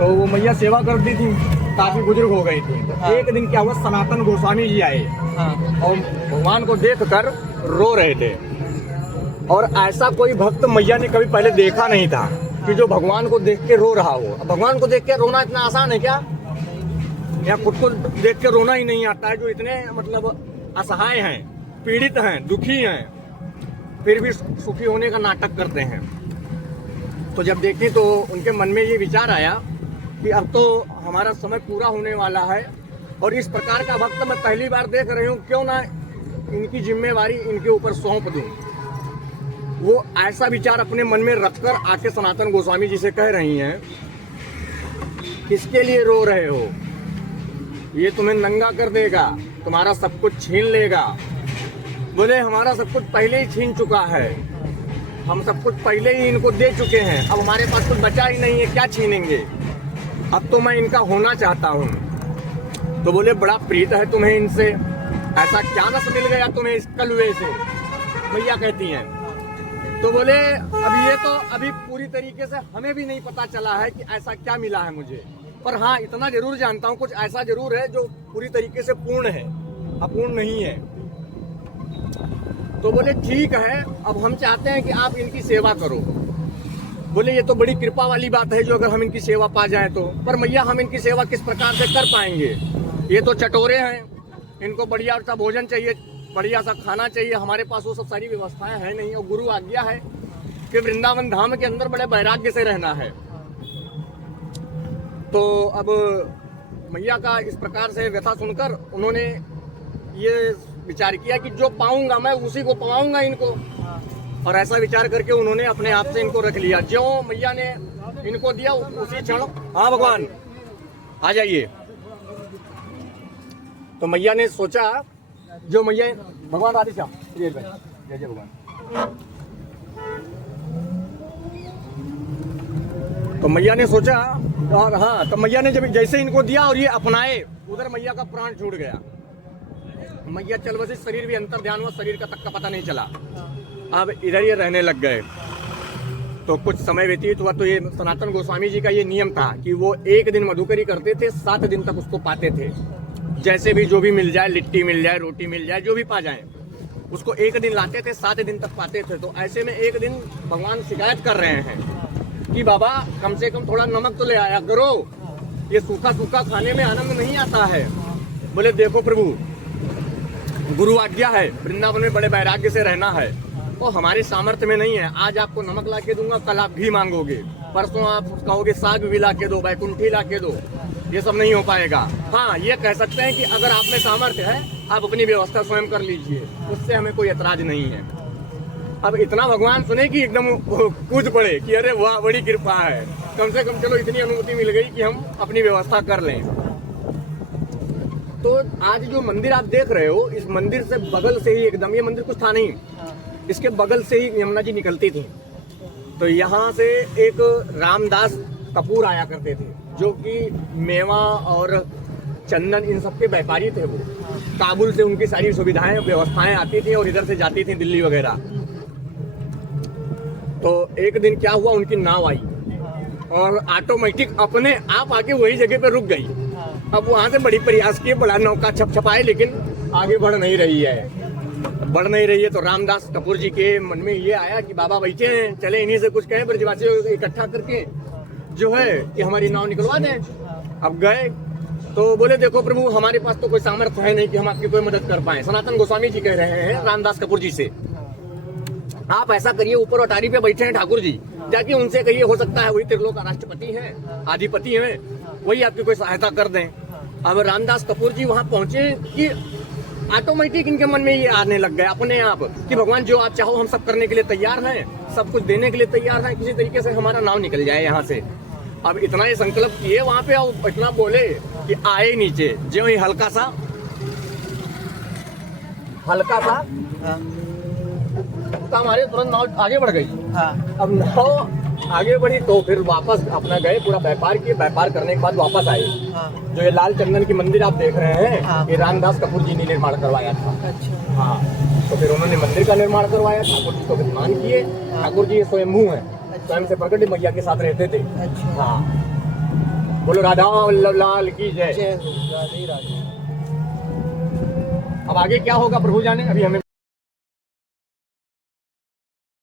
तो वो मैया सेवा करती थी, काफी बुजुर्ग हो गई थी। हाँ। एक दिन क्या हुआ, सनातन गोस्वामी जी आए हाँ। और भगवान को देखकर रो रहे थे। और ऐसा कोई भक्त मैया ने कभी पहले देखा नहीं था कि जो भगवान को देख के रो रहा हो। भगवान को देख के रोना इतना आसान है क्या? या खुद को देख के रोना ही नहीं आता है, जो इतने मतलब असहाय हैं, पीड़ित हैं, दुखी हैं, फिर भी सुखी होने का नाटक करते हैं। तो जब देखे तो उनके मन में ये विचार आया कि अब तो हमारा समय पूरा होने वाला है और इस प्रकार का भक्त मैं पहली बार देख रही हूँ, क्यों ना इनकी जिम्मेवारी इनके ऊपर सौंप दूं। वो ऐसा विचार अपने मन में रखकर आके सनातन गोस्वामी जी से कह रही हैं, किसके लिए रो रहे हो? ये तुम्हें नंगा कर देगा, तुम्हारा सब कुछ छीन लेगा। बोले हमारा सब कुछ पहले ही छीन चुका है, हम सब कुछ पहले ही इनको दे चुके हैं, अब हमारे पास कुछ बचा ही नहीं है, क्या छीनेंगे? अब तो मैं इनका होना चाहता हूँ। तो बोले बड़ा प्रीत है तुम्हें इनसे, ऐसा क्या रस मिल गया तुम्हें इस कलुए से? भैया कहती हैं। तो बोले अब ये तो अभी पूरी तरीके से हमें भी नहीं पता चला है कि ऐसा क्या मिला है मुझे, पर हाँ इतना जरूर जानता हूँ कुछ ऐसा जरूर है जो पूरी तरीके से पूर्ण है, अपूर्ण नहीं है। तो बोले ठीक है, अब हम चाहते हैं कि आप इनकी सेवा करो। बोले ये तो बड़ी कृपा वाली बात है जो अगर हम इनकी सेवा पा जाएं तो, पर मैया हम इनकी सेवा किस प्रकार से कर पाएंगे? ये तो चटोरे हैं, इनको बढ़िया सा भोजन चाहिए, बढ़िया सा खाना चाहिए, हमारे पास वो सब सारी व्यवस्थाएं है नहीं। और गुरु आज्ञा है कि वृंदावन धाम के अंदर बड़े वैराग्य से रहना है। तो अब मैया का इस प्रकार से व्यथा सुनकर उन्होंने ये विचार किया कि जो पाऊंगा मैं उसी को पवाऊंगा इनको। और ऐसा विचार करके उन्होंने अपने आप से इनको रख लिया। जो मैया ने इनको दिया उसी क्षण, हाँ भगवान आ जाइए। तो मैया ने सोचा, जो मैया भगवान राधे श्याम जय जय भगवान। तो मैया ने सोचा, और हाँ तो मैया ने जब जैसे इनको दिया और ये अपनाए, उधर मैया का प्राण छूट गया। मैया चल बसी, शरीर भी अंतर ध्यान हुआ, शरीर का तक का पता नहीं चला। अब इधर ये रहने लग गए। तो कुछ समय व्यतीत हुआ तो ये सनातन गोस्वामी जी का ये नियम था कि वो एक दिन मधुकरी करते थे, 7 दिन तक उसको पाते थे। जैसे भी जो भी मिल जाए, लिट्टी मिल जाए, रोटी मिल जाए, जो भी पा जाए, उसको एक दिन लाते थे, 7 दिन तक पाते थे। तो ऐसे में एक दिन भगवान शिकायत कर रहे हैं कि बाबा कम से कम थोड़ा नमक तो ले आया करो, ये सूखा सूखा खाने में आनंद नहीं आता है। बोले देखो प्रभु, गुरु आज्ञा है, वृंदावन में बड़े वैराग्य से रहना है, तो हमारे सामर्थ्य में नहीं है। आज आपको नमक ला के दूंगा, कल आप घी मांगोगे, परसों आप कहोगे साग भी ला के दो, बैकुंठी ला के दो, ये सब नहीं हो पाएगा। हाँ ये कह सकते हैं कि अगर आप में सामर्थ्य है, आप अपनी व्यवस्था स्वयं कर लीजिए, उससे हमें कोई ऐतराज नहीं है। अब इतना भगवान सुने कि एकदम कूद पड़े कि अरे वाह बड़ी कृपा है, कम से कम चलो इतनी अनुमति मिल गई कि हम अपनी व्यवस्था कर लें। तो आज जो मंदिर आप देख रहे हो, इस मंदिर से बगल से ही एकदम, ये मंदिर कुछ था नहीं, इसके बगल से ही यमुना जी निकलती थी। तो यहाँ से एक रामदास कपूर आया करते थे, जो कि मेवा और चंदन इन सब के व्यापारी थे। वो काबुल से उनकी सारी सुविधाएं व्यवस्थाएं आती थी और इधर से जाती थी दिल्ली वगैरह। तो एक दिन क्या हुआ, उनकी नाव आई और ऑटोमेटिक अपने आप आके वही जगह पे रुक गई। अब वहां से बड़ी प्रयास किए, बड़ा नौका छपछपाए, लेकिन आगे बढ़ नहीं रही है। तो रामदास कपूर जी के मन में ये आया कि बाबा बैठे हैं, चले इन्हीं से कुछ कहें, ब्रजवासियों को इकट्ठा करके जो है कि हमारी नाव निकलवा दें। अब गए तो बोले देखो प्रभु, हमारे पास तो कोई सामर्थ्य है नहीं कि हम आपकी कोई मदद कर पाए। सनातन गोस्वामी जी कह रहे हैं रामदास कपूर जी से, आप ऐसा करिए, ऊपर अटारी पे बैठे हैं ठाकुर जी, जाके उनसे कहिए, हो सकता है वही त्रिलोक का राष्ट्रपति हैं, अधिपति हैं, वही आपकी कोई सहायता कर दें। अब रामदास कपूर जी वहां पहुंचे कि ऑटोमेटिक इनके मन में ये आने लग गया अपने आप कि भगवान जो आप चाहो हम सब करने के लिए तैयार हैं, सब कुछ देने के लिए तैयार हैं, किसी तरीके से हमारा नाव निकल जाए यहाँ से। अब इतना ये संकल्प किए वहां पे, और इतना बोले कि आए नीचे, जो ही हल्का सा हमारे तुरंत नाव आगे बढ़ गई। अब नाव आगे बढ़ी तो फिर वापस अपना गए, पूरा व्यापार किए, व्यापार करने के बाद वापस आए। जो ये लाल चंदन की मंदिर आप देख रहे हैं, ये रामदास कपूर जी ने निर्माण करवाया था। अच्छा। हाँ, तो फिर उन्होंने मंदिर का निर्माण करवाया, ठाकुर जी को विद्यमान किए। ठाकुर जी स्वयंभू हैं, स्वयं से प्रकट मैया के साथ रहते थे। अच्छा। हाँ, बोलो राधा वल्लभ लाल की जय। जय हो, राधे राधे। अब आगे क्या होगा प्रभु जाने, अभी हमें